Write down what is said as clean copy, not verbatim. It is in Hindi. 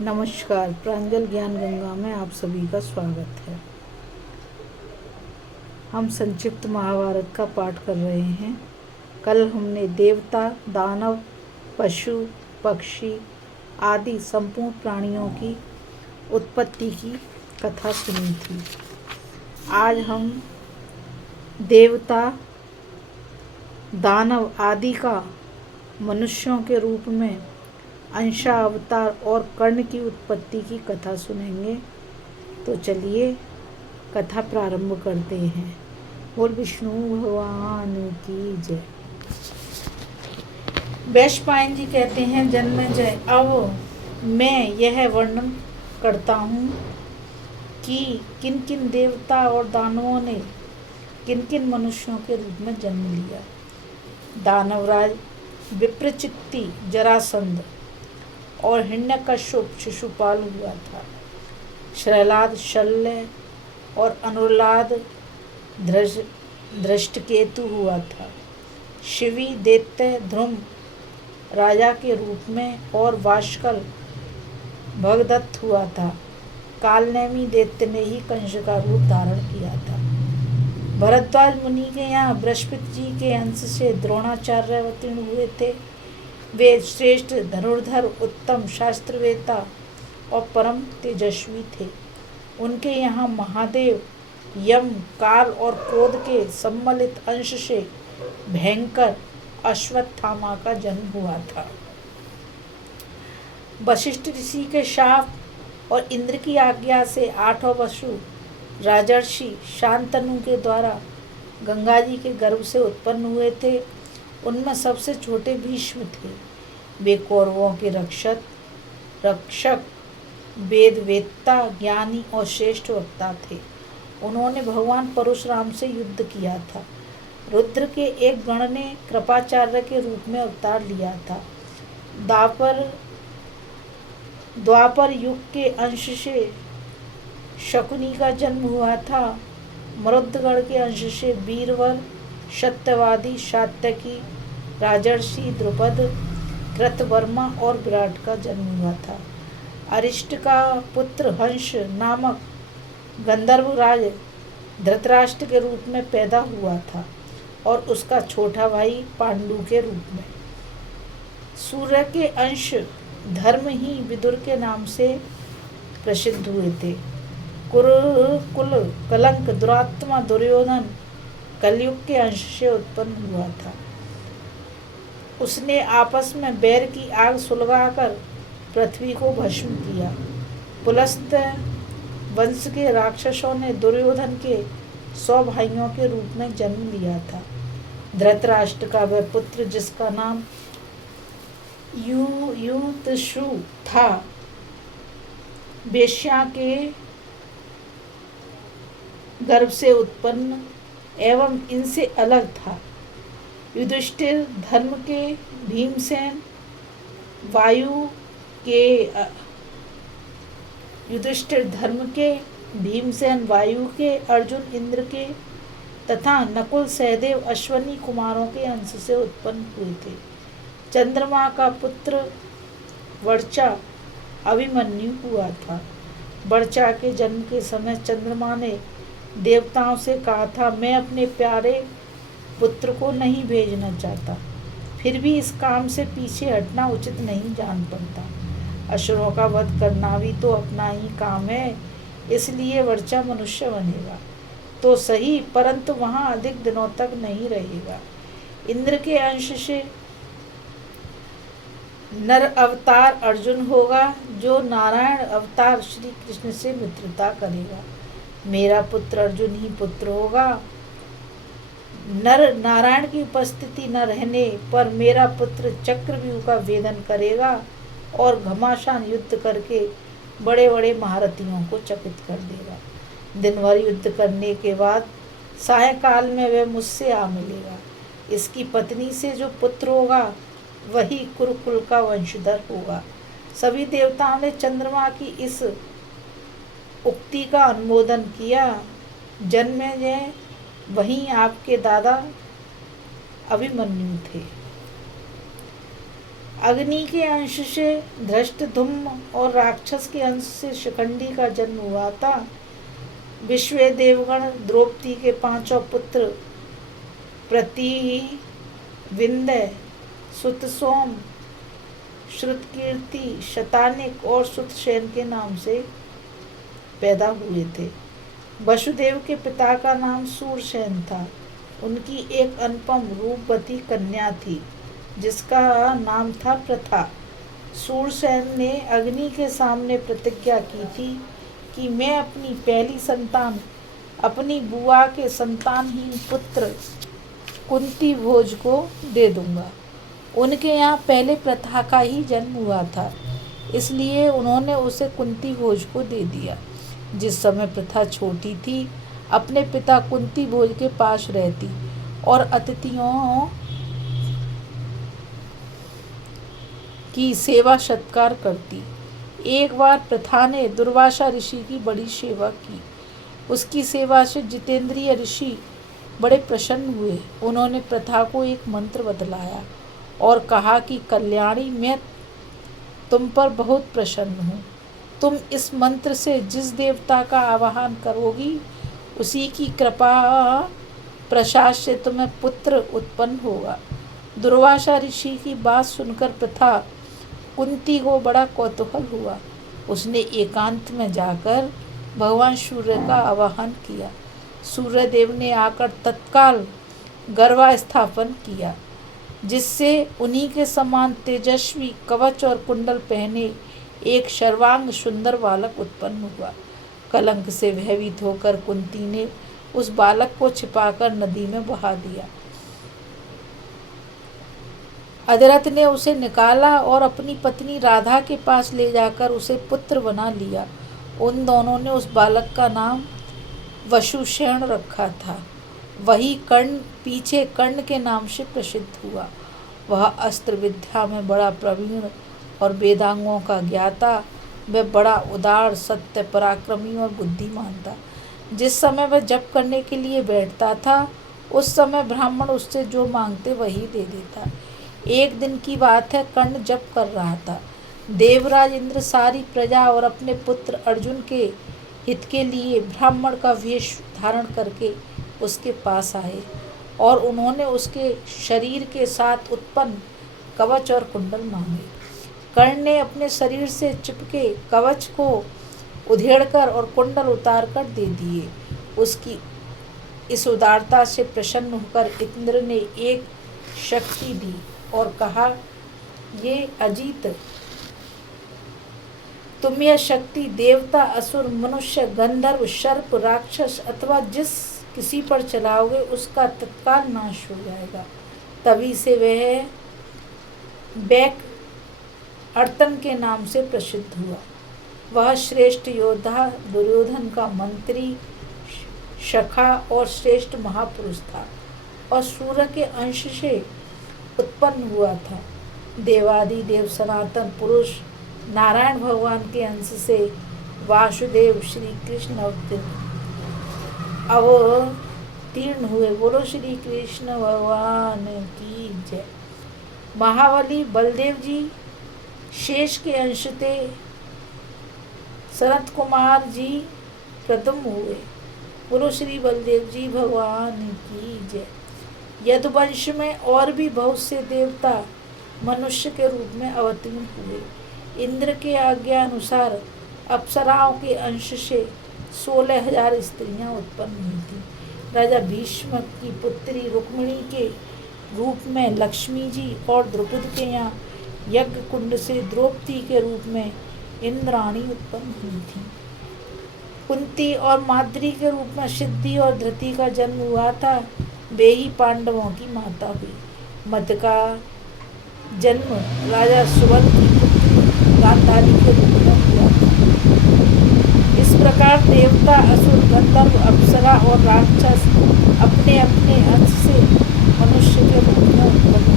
नमस्कार, प्रांजल ज्ञान गंगा में आप सभी का स्वागत है। हम संक्षिप्त महाभारत का पाठ कर रहे हैं। कल हमने देवता, दानव, पशु, पक्षी आदि संपूर्ण प्राणियों की उत्पत्ति की कथा सुनी थी। आज हम देवता, दानव आदि का मनुष्यों के रूप में अंशावतार और कर्ण की उत्पत्ति की कथा सुनेंगे। तो चलिए कथा प्रारंभ करते हैं। बोल विष्णु भगवान की जय। वैशंपायन जी कहते हैं, जन्मेजय, अब मैं यह वर्णन करता हूँ कि किन किन देवता और दानवों ने किन किन मनुष्यों के रूप में जन्म लिया। दानवराज विप्रचित्ति जरासंध और हिरण्यकश्यप शिशुपाल हुआ था। श्रहलाद शल्य और अनुलाद धृष्टकेतु हुआ था। शिवी दैत्य ध्रुम राजा के रूप में और वाशकल भगदत्त हुआ था। कालनेमी दैत्य ने ही कंस का रूप धारण किया था। भरद्वाज मुनि के यहाँ बृहस्पति जी के अंश से द्रोणाचार्य अवतीर्ण हुए थे। वे श्रेष्ठ धनुर्धर, उत्तम शास्त्रवेता और परम तेजस्वी थे। उनके यहाँ महादेव, यम, काल और क्रोध के सम्मिलित अंश से भयंकर अश्वत्थामा का जन्म हुआ था। वशिष्ठ ऋषि के शाप और इंद्र की आज्ञा से 8 वसु राजर्षि शांतनु के द्वारा गंगा जी के गर्भ से उत्पन्न हुए थे। उनमें सबसे छोटे भीष्म थे। वे कौरवों के रक्षक, वेदवेत्ता, ज्ञानी और श्रेष्ठ वक्ता थे। उन्होंने भगवान परशुराम से युद्ध किया था। रुद्र के एक गण ने कृपाचार्य के रूप में अवतार लिया था। द्वापर युग के अंश से शकुनी का जन्म हुआ था। मरुदगण के अंश से वीरवर, सत्यवादी, सात्यकी, राजर्षि द्रुपद, कृतवर्मा और विराट का जन्म हुआ था। अरिष्ट का पुत्र हंस नामक गंधर्वराज धृतराष्ट्र के रूप में पैदा हुआ था और उसका छोटा भाई पांडु के रूप में। सूर्य के अंश धर्म ही विदुर के नाम से प्रसिद्ध हुए थे। कुल कलंक दुरात्मा दुर्योधन कलयुग के अंश से उत्पन्न हुआ था। उसने आपस में बैर की आग सुलगाकर पृथ्वी को भस्म किया। पुलस्त वंश के राक्षसों ने दुर्योधन के 100 भाइयों के रूप में जन्म लिया था। धृतराष्ट्र का वह पुत्र जिसका नाम युयुत्सु था, वेश्या के गर्भ से उत्पन्न एवं इनसे अलग था। युधिष्ठिर धर्म के भीमसेन, वायु के, अर्जुन इंद्र के तथा नकुल सहदेव अश्वनी कुमारों के अंश से उत्पन्न हुए थे। चंद्रमा का पुत्र वर्चा अभिमन्यु हुआ था। वर्चा के जन्म के समय चंद्रमा ने देवताओं से कहा था, मैं अपने प्यारे पुत्र को नहीं भेजना चाहता, फिर भी इस काम से पीछे हटना उचित नहीं जान पड़ता। असुरों का वध करना भी तो अपना ही काम है, इसलिए वर्चा मनुष्य बनेगा तो सही, परंतु वहाँ अधिक दिनों तक नहीं रहेगा। इंद्र के अंश से नर अवतार अर्जुन होगा, जो नारायण अवतार श्री कृष्ण से मित्रता करेगा। मेरा पुत्र अर्जुन ही पुत्र होगा। नर नारायण की उपस्थिति न रहने पर मेरा पुत्र चक्रव्यूह का भेदन करेगा और घमासान युद्ध करके बड़े बड़े महारथियों को चकित कर देगा। दिन भर युद्ध करने के बाद सायंकाल में वह मुझसे आ मिलेगा। इसकी पत्नी से जो पुत्र होगा वही कुरुकुल का वंशधर होगा। सभी देवताओं ने चंद्रमा की इस उक्ति का अनुमोदन किया। जन्मेजय, वहीं आपके दादा अभिमन्यु थे। अग्नि के अंश से धृष्टद्युम्न और राक्षस के अंश से शिखंडी का जन्म हुआ था। विश्व देवगण द्रौपदी के पांचों पुत्र प्रतिविंध्य, सुतसोम, श्रुतकीर्ति, शतानिक और सुतसेन के नाम से पैदा हुए थे। वसुदेव के पिता का नाम सूरसेन था। उनकी एक अनुपम रूपवती कन्या थी जिसका नाम था प्रथा। सूरसेन ने अग्नि के सामने प्रतिज्ञा की थी कि मैं अपनी पहली संतान अपनी बुआ के संतानहीन पुत्र कुंती भोज को दे दूंगा। उनके यहाँ पहले प्रथा का ही जन्म हुआ था, इसलिए उन्होंने उसे कुंती भोज को दे दिया। जिस समय प्रथा छोटी थी, अपने पिता कुंती भोज के पास रहती और अतिथियों की सेवा सत्कार करती। एक बार प्रथा ने दुर्वासा ऋषि की बड़ी सेवा की। उसकी सेवा से जितेंद्रिय ऋषि बड़े प्रसन्न हुए। उन्होंने प्रथा को एक मंत्र बतलाया और कहा कि कल्याणी, मैं तुम पर बहुत प्रसन्न हूँ। तुम इस मंत्र से जिस देवता का आवाहन करोगी, उसी की कृपा प्रसाद से तुम्हें पुत्र उत्पन्न होगा। दुर्वासा ऋषि की बात सुनकर प्रथा कुंती को बड़ा कौतूहल हुआ। उसने एकांत में जाकर भगवान सूर्य का आवाहन किया। सूर्यदेव ने आकर तत्काल गर्भा स्थापन किया, जिससे उन्हीं के समान तेजस्वी कवच और कुंडल पहने एक सर्वांग सुंदर बालक उत्पन्न हुआ। कलंक से भयभीत होकर कुंती ने उस बालक को छिपाकर नदी में बहा दिया। अधिरथ ने उसे निकाला और अपनी पत्नी राधा के पास ले जाकर उसे पुत्र बना लिया। उन दोनों ने उस बालक का नाम वसुसेन रखा था। वही कर्ण पीछे कर्ण के नाम से प्रसिद्ध हुआ। वह अस्त्र विद्या में बड़ा प्रवीण और वेदांगों का ज्ञाता। वह बड़ा उदार, सत्य, पराक्रमी और बुद्धिमान था। जिस समय वह जप करने के लिए बैठता था, उस समय ब्राह्मण उससे जो मांगते वही दे देता। एक दिन की बात है, कर्ण जप कर रहा था। देवराज इंद्र सारी प्रजा और अपने पुत्र अर्जुन के हित के लिए ब्राह्मण का वेश धारण करके उसके पास आए और उन्होंने उसके शरीर के साथ उत्पन्न कवच और कुंडल मांगे। कर्ण ने अपने शरीर से चिपके कवच को उधेड़कर और कुंडल उतारकर दे दिए। उसकी इस उदारता से प्रसन्न होकर इंद्र ने एक शक्ति दी और कहा, ये अजीत, तुम यह शक्ति देवता, असुर, मनुष्य, गंधर्व, सर्प, राक्षस अथवा जिस किसी पर चलाओगे उसका तत्काल नाश हो जाएगा। तभी से वह बैक अर्तन के नाम से प्रसिद्ध हुआ। वह श्रेष्ठ योद्धा, दुर्योधन का मंत्री, सखा और श्रेष्ठ महापुरुष था और सूर्य के अंश से उत्पन्न हुआ था। देवादिदेव सनातन पुरुष नारायण भगवान के अंश से वासुदेव श्री कृष्ण अवतीर्ण हुए। बोलो श्री कृष्ण भगवान की जय। महाबली बलदेव जी शेष के अंश थे। सनत कुमार जी प्रथम हुए। बोलो श्री बलदेव जी भगवान की जय। यदुवंश में और भी बहुत से देवता मनुष्य के रूप में अवतीर्ण हुए। इंद्र के आज्ञा अनुसार अप्सराओं के अंश से 16,000 स्त्रियां उत्पन्न हुई थीं। राजा भीष्म की पुत्री रुक्मिणी के रूप में लक्ष्मी जी और द्रौपदी के यहाँ यज्ञ कुंड से द्रौपदी के रूप में इंद्राणी उत्पन्न हुई थी। कुंती और माद्री के रूप में सिद्धि और धृति का जन्म हुआ था। वे ही पांडवों की माता हुई। मद का जन्म राजा सुबल की पुत्री गांधारी के रूप में हुआ था। इस प्रकार देवता, असुर, गंधर्व, अप्सरा और राक्षस अपने अपने अंश से मनुष्य के रूप में उत्पन्न